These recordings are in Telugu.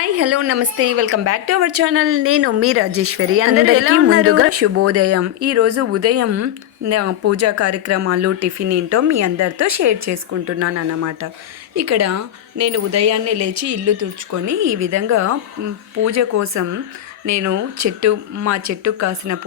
హాయ్ హలో నమస్తే welcome back to our channel. నేను మీ రాజేశ్వరి. అందరికీ ముందుగా శుభోదయం. ఈరోజు ఉదయం పూజా కార్యక్రమాలు టిఫిన్ ఏంటో మీ అందరితో షేర్ చేసుకుంటున్నాను అన్నమాట. ఇక్కడ నేను ఉదయాన్నే లేచి ఇల్లు తుడుచుకొని ఈ విధంగా పూజ కోసం నేను మా చెట్టు కాసిన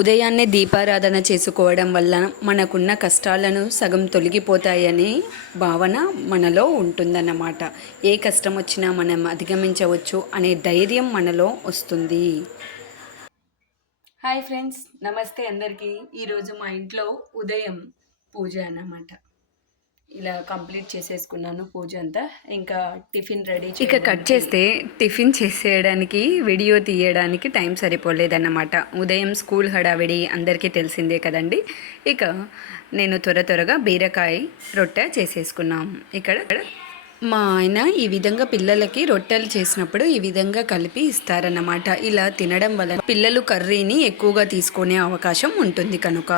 ఉదయాన్నే దీపారాధన చేసుకోవడం వల్ల మనకున్న కష్టాలను సగం తొలగిపోతాయనే భావన మనలో ఉంటుందన్నమాట. ఏ కష్టం వచ్చినా మనం అధిగమించవచ్చు అనే ధైర్యం మనలో వస్తుంది. హాయ్ ఫ్రెండ్స్, నమస్తే అందరికీ. ఈరోజు మా ఇంట్లో ఉదయం పూజ అన్నమాట. ఇలా కంప్లీట్ చేసేసుకున్నాను పూజ అంతా. ఇంకా టిఫిన్ రెడీ. ఇక కట్ చేస్తే టిఫిన్ చేసేయడానికి వీడియో తీయడానికి టైం సరిపోలేదన్నమాట. ఉదయం స్కూల్ హడావిడి అందరికీ తెలిసిందే కదండి. ఇక నేను త్వరగా బీరకాయ రొట్టె చేసేసుకున్నాం. ఇక్కడ మా ఆయన ఈ విధంగా పిల్లలకి రొట్టెలు చేసినప్పుడు ఈ విధంగా కలిపి ఇస్తారన్నమాట. ఇలా తినడం వల్ల పిల్లలు కర్రీని ఎక్కువగా తీసుకునే అవకాశం ఉంటుంది కనుక